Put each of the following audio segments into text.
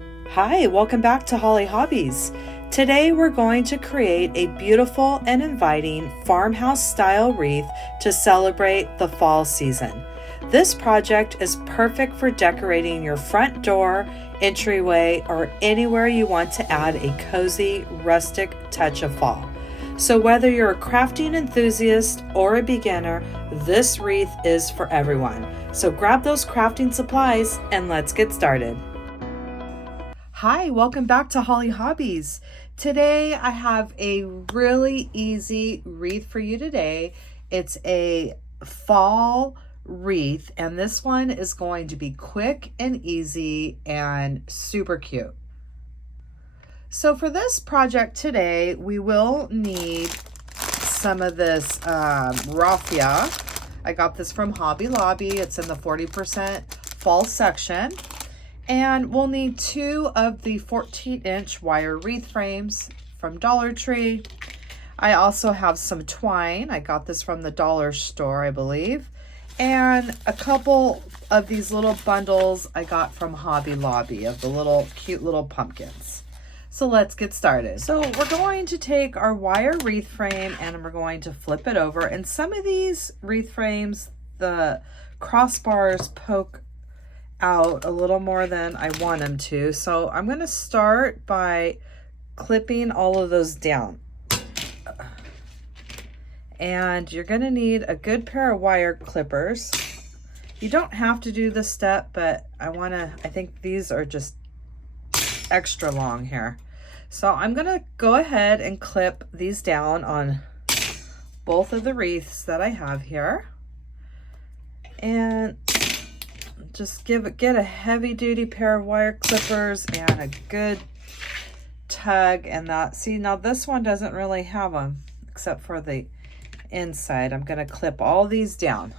Hi, welcome back to Hollie Hobbies. Today we're going to create a beautiful and inviting farmhouse style wreath to celebrate the fall season. This project is perfect for decorating your front door, entryway, or anywhere you want to add a cozy, rustic touch of fall. So whether you're a crafting enthusiast or a beginner, this wreath is for everyone. So grab those crafting supplies and let's get started. Hi, welcome back to Hollie Hobbies. Today I have a really easy wreath for you today. It's a fall wreath, and this one is going to be quick and easy and super cute. So for this project today, we will need some of this Rafia. I got this from Hobby Lobby. It's in the 40% fall section. And we'll need 2 of the 14-inch wire wreath frames from Dollar Tree. I also have some twine. I got this from the dollar store, I believe. And a couple of these little bundles I got from Hobby Lobby of the little cute little pumpkins. So let's get started. So we're going to take our wire wreath frame and we're going to flip it over. And some of these wreath frames, the crossbars poke out a little more than I want them to. So I'm going to start by clipping all of those down. And you're going to need a good pair of wire clippers. You don't have to do this step, but I think these are just extra long here. So I'm going to go ahead and clip these down on both of the wreaths that I have here. And just get a heavy duty pair of wire clippers and a good tug, and that, see, now this one doesn't really have them except for the inside. I'm going to clip all these down.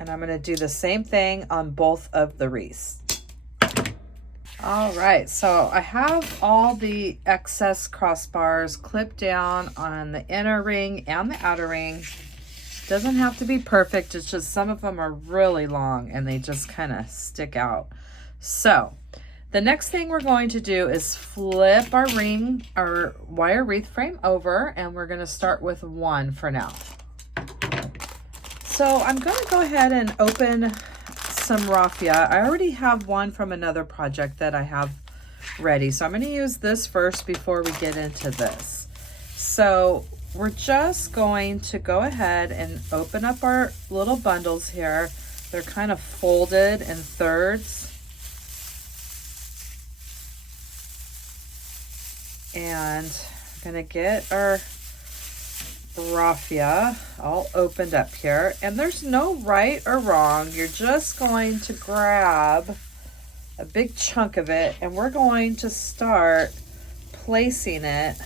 And I'm going to do the same thing on both of the wreaths. All right, so I have all the excess crossbars clipped down on the inner ring and the outer ring. Doesn't have to be perfect, it's just some of them are really long and they just kind of stick out. So the next thing we're going to do is flip our wire wreath frame over, and we're going to start with 1 for now. So I'm going to go ahead and open some Rafia. I already have one from another project that I have ready. So I'm going to use this first before we get into this. So we're just going to go ahead and open up our little bundles here. They're kind of folded in thirds. And I'm going to get our Rafia all opened up here, and there's no right or wrong. You're just going to grab a big chunk of it and we're going to start placing it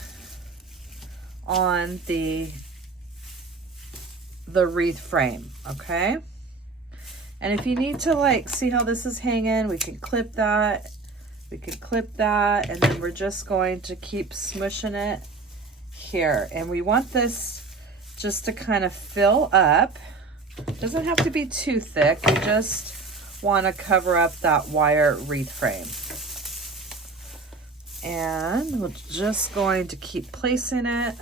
on the wreath frame, okay? And if you need to, like, see how this is hanging, we can clip that, and then we're just going to keep smushing it here. And we want this just to kind of fill up. Doesn't have to be too thick. You just want to cover up that wire wreath frame. And we're just going to keep placing it.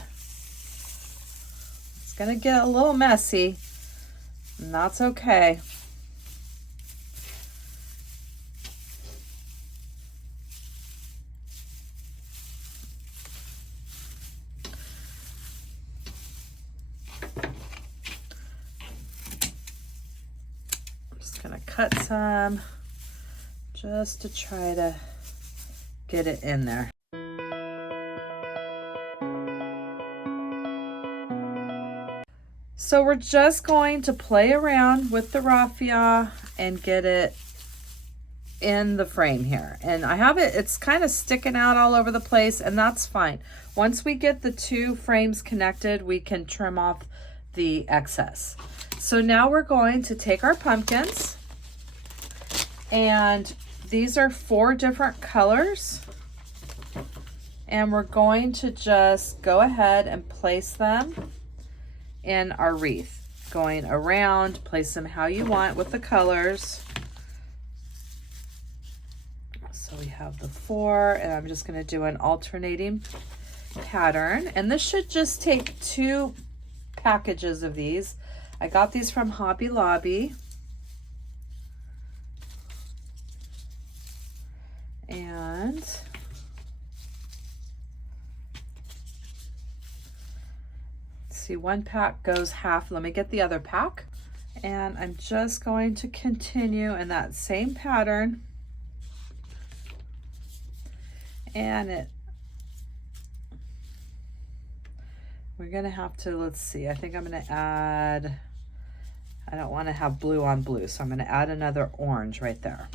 It's going to get a little messy, and that's okay. Cut some just to try to get it in there. So we're just going to play around with the Rafia and get it in the frame here. And I have it, it's kind of sticking out all over the place, and that's fine. Once we get the 2 frames connected, we can trim off the excess. So now we're going to take our pumpkins, and these are 4 different colors, and we're going to just go ahead and place them in our wreath. going around. Place them how you want with the colors. So we have the 4, and I'm just going to do an alternating pattern. And this should just take 2 packages of these. I got these from Hobby Lobby. And see, 1 pack goes half. Let me get the other pack. And I'm just going to continue in that same pattern. And we're gonna have to, let's see, I think I'm gonna add, I don't wanna have blue on blue, so I'm gonna add another orange right there.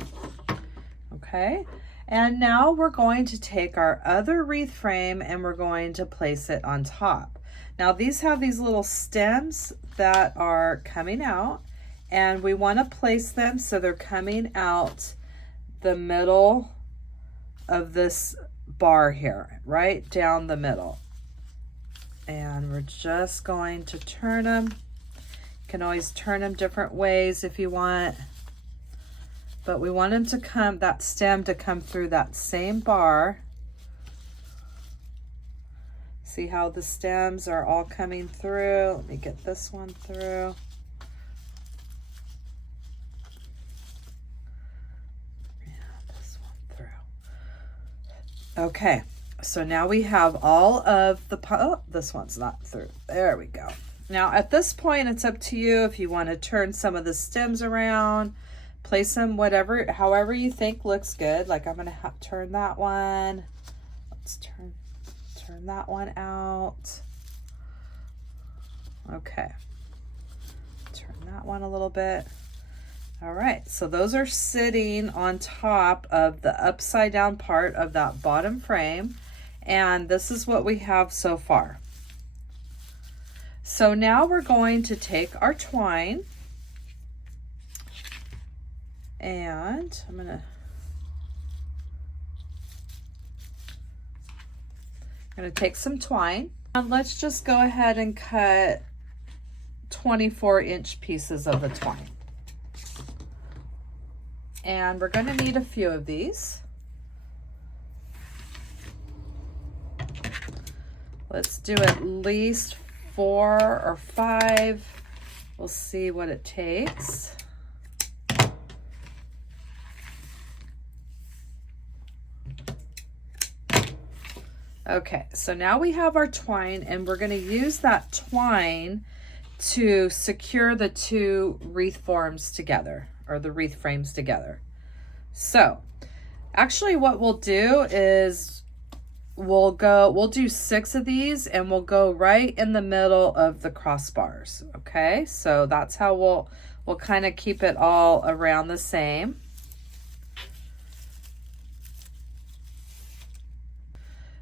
Okay, and now we're going to take our other wreath frame and we're going to place it on top. Now these have these little stems that are coming out, and we wanna place them so they're coming out the middle of this bar here, right down the middle. And we're just going to turn them. You can always turn them different ways if you want, but we want them to come, that stem to come through that same bar. See how the stems are all coming through? Let me get this one through. Okay, so now we have all of the, oh, this one's not through. There we go. Now at this point, it's up to you if you want to turn some of the stems around, place them however you think looks good. Like I'm going to turn that one. Let's turn that one out. Okay. Turn that one a little bit. All right, so those are sitting on top of the upside down part of that bottom frame. And this is what we have so far. So now we're going to take our twine, and I'm gonna take some twine, and let's just go ahead and cut 24-inch pieces of the twine. And we're going to need a few of these. Let's do at least 4 or 5. We'll see what it takes. Okay, so now we have our twine, and we're going to use that twine to secure the 2 wreath forms together, or the wreath frames together. So actually what we'll do is we'll do 6 of these, and we'll go right in the middle of the crossbars. Okay, so that's how we'll kind of keep it all around the same.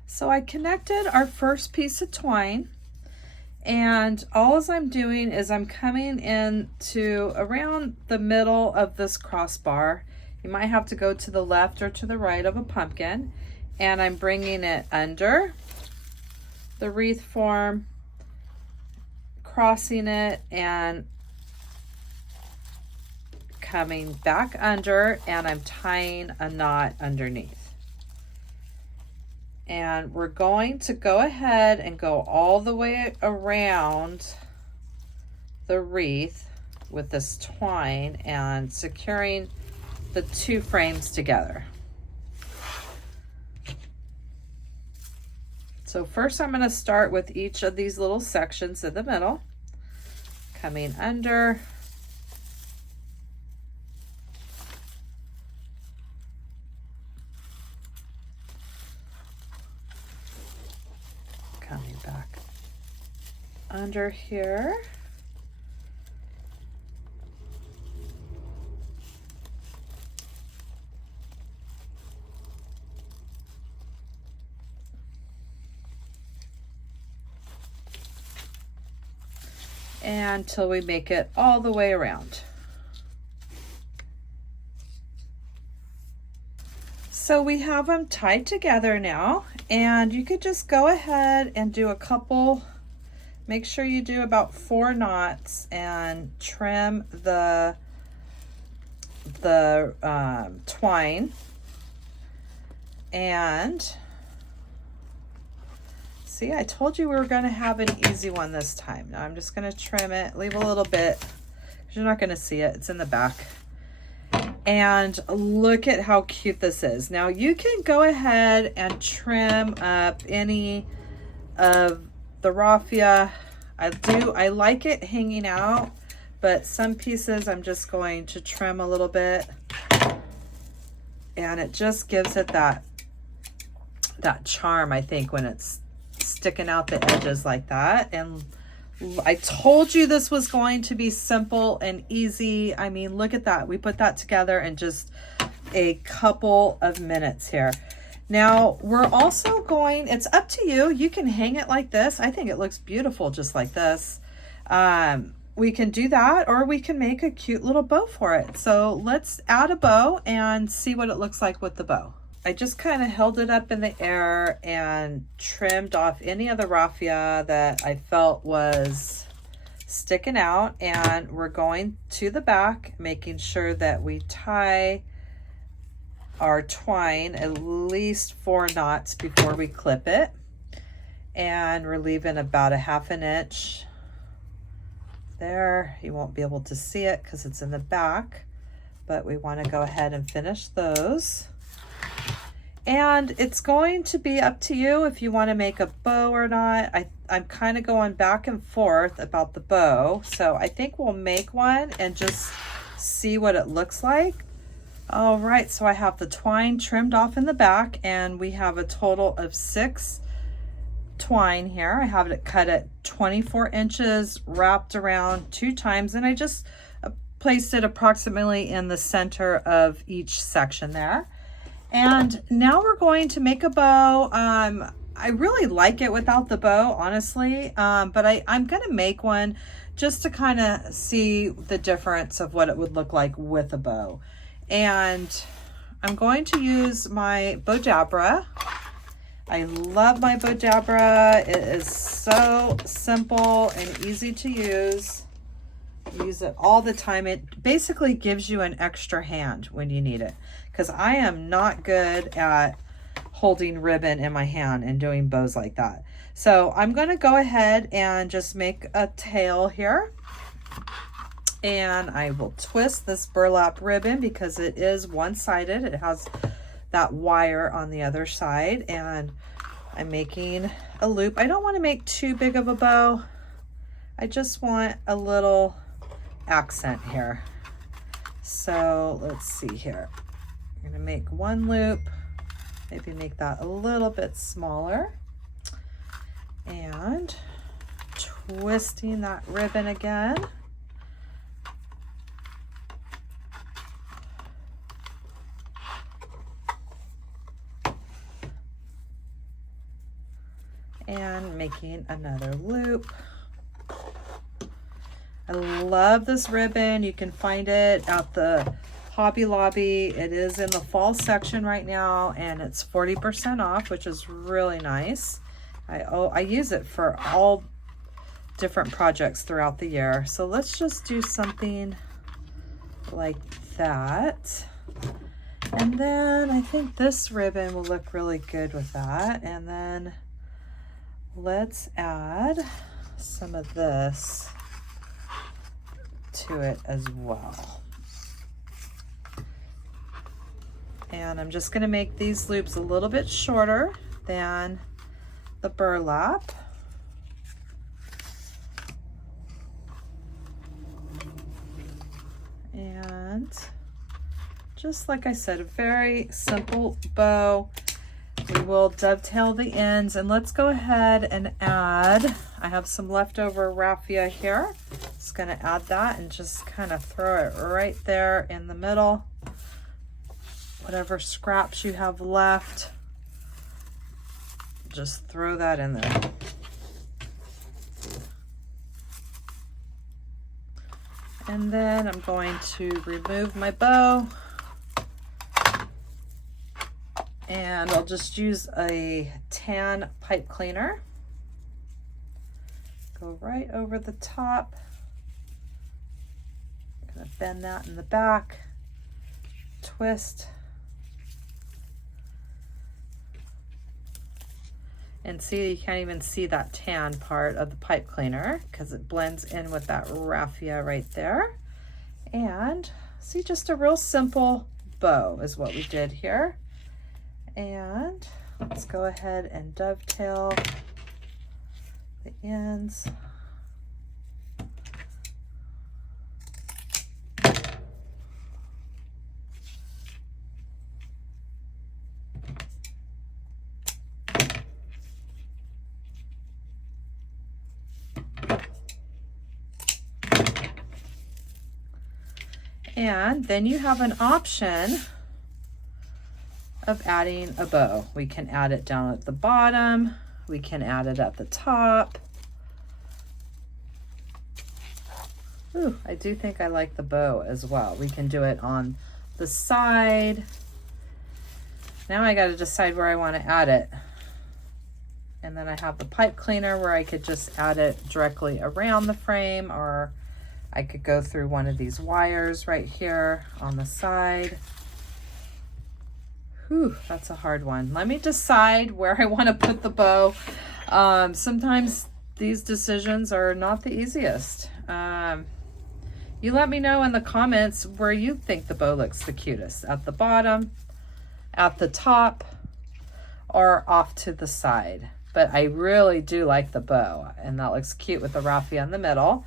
So I connected our first piece of twine, and all I'm doing is I'm coming in to around the middle of this crossbar. You might have to go to the left or to the right of a pumpkin, and I'm bringing it under the wreath form, crossing it, and coming back under, and I'm tying a knot underneath. And we're going to go ahead and go all the way around the wreath with this twine and securing the 2 frames together. So first I'm going to start with each of these little sections in the middle, coming under, coming back under here, until we make it all the way around. So we have them tied together now, and you could just go ahead and do a couple make sure you do about 4 knots and trim the twine. And see, I told you we were going to have an easy one this time. Now I'm just going to trim it, leave a little bit, because you're not going to see it. It's in the back. And look at how cute this is. Now you can go ahead and trim up any of the raffia. I like it hanging out, but some pieces I'm just going to trim a little bit. And it just gives it that charm, I think, when it's sticking out the edges like that. And I told you this was going to be simple and easy. I mean, look at that. We put that together in just a couple of minutes here. Now we're also going, it's up to you. You can hang it like this. I think it looks beautiful just like this. We can do that, or we can make a cute little bow for it. So let's add a bow and see what it looks like with the bow. I just kind of held it up in the air and trimmed off any of the raffia that I felt was sticking out. And we're going to the back, making sure that we tie our twine at least 4 knots before we clip it. And we're leaving about a 1/2 inch there. You won't be able to see it because it's in the back, but we want to go ahead and finish those. And it's going to be up to you if you want to make a bow or not. I'm kind of going back and forth about the bow, so I think we'll make one and just see what it looks like. All right, so I have the twine trimmed off in the back, and we have a total of 6 twine here. I have it cut at 24 inches, wrapped around 2 times, and I just placed it approximately in the center of each section there. And now we're going to make a bow. I really like it without the bow, honestly, but I'm going to make one just to kind of see the difference of what it would look like with a bow. And I'm going to use my Bojabra. I love my Bojabra. It is so simple and easy to use. I use it all the time. It basically gives you an extra hand when you need it, because I am not good at holding ribbon in my hand and doing bows like that. So I'm going to go ahead and just make a tail here. And I will twist this burlap ribbon because it is one-sided. It has that wire on the other side, and I'm making a loop. I don't want to make too big of a bow. I just want a little accent here. So let's see here. I'm going to make one loop, maybe make that a little bit smaller, and twisting that ribbon again. And making another loop. I love this ribbon. You can find it at the Hobby Lobby. It is in the fall section right now, and it's 40% off, which is really nice. I use it for all different projects throughout the year. So let's just do something like that. And then I think this ribbon will look really good with that. And then let's add some of this to it as well. And I'm just going to make these loops a little bit shorter than the burlap. And just like I said, a very simple bow. We will dovetail the ends, and let's go ahead and add, I have some leftover raffia here. Just going to add that and just kind of throw it right there in the middle. Whatever scraps you have left, just throw that in there. And then I'm going to remove my bow. And I'll just use a tan pipe cleaner. go right over the top. I'm gonna bend that in the back, twist, and see, you can't even see that tan part of the pipe cleaner because it blends in with that raffia right there. And see, just a real simple bow is what we did here. And let's go ahead and dovetail the ends. And then you have an option of adding a bow. We can add it down at the bottom. We can add it at the top. Ooh, I do think I like the bow as well. We can do it on the side. Now I got to decide where I want to add it. And then I have the pipe cleaner where I could just add it directly around the frame, or I could go through one of these wires right here on the side. Whew, that's a hard one. Let me decide where I want to put the bow. Sometimes these decisions are not the easiest. You let me know in the comments where you think the bow looks the cutest. At the bottom, at the top, or off to the side. But I really do like the bow, and that looks cute with the raffia in the middle.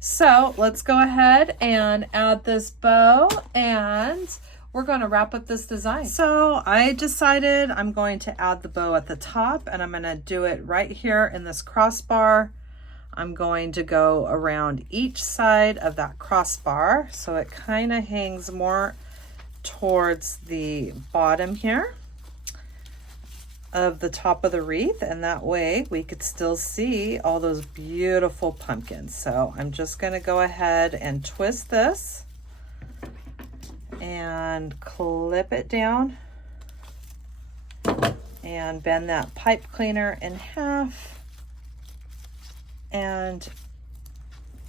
So let's go ahead and add this bow, and we're going to wrap up this design. So I decided I'm going to add the bow at the top, and I'm going to do it right here in this crossbar. I'm going to go around each side of that crossbar so it kind of hangs more towards the bottom here of the top of the wreath, and that way we could still see all those beautiful pumpkins. So I'm just going to go ahead and twist this and clip it down and bend that pipe cleaner in half and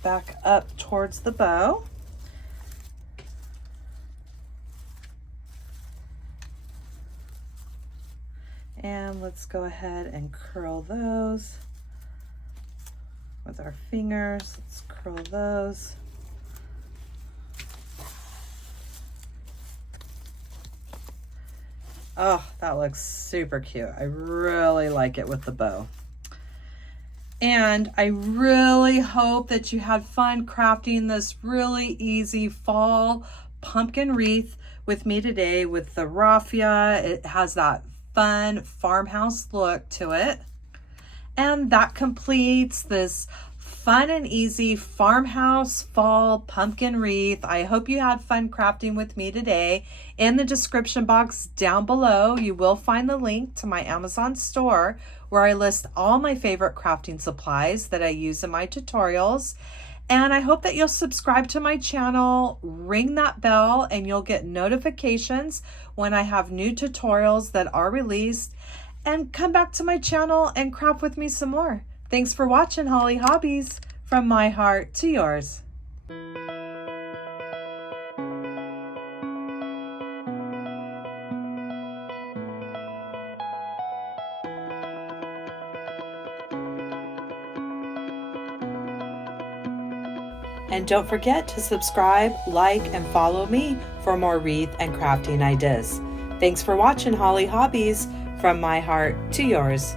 back up towards the bow. And let's go ahead and curl those with our fingers. Let's curl those. Oh, that looks super cute. I really like it with the bow. And I really hope that you had fun crafting this really easy fall pumpkin wreath with me today with the raffia. It has that fun farmhouse look to it. And that completes this fun and easy farmhouse fall pumpkin wreath. I hope you had fun crafting with me today. In the description box down below, you will find the link to my Amazon store where I list all my favorite crafting supplies that I use in my tutorials. And I hope that you'll subscribe to my channel, ring that bell, and you'll get notifications when I have new tutorials that are released. And come back to my channel and craft with me some more. Thanks for watching, Hollie Hobbies, from my heart to yours. And don't forget to subscribe, like, and follow me for more wreath and crafting ideas. Thanks for watching, Hollie Hobbies, from my heart to yours.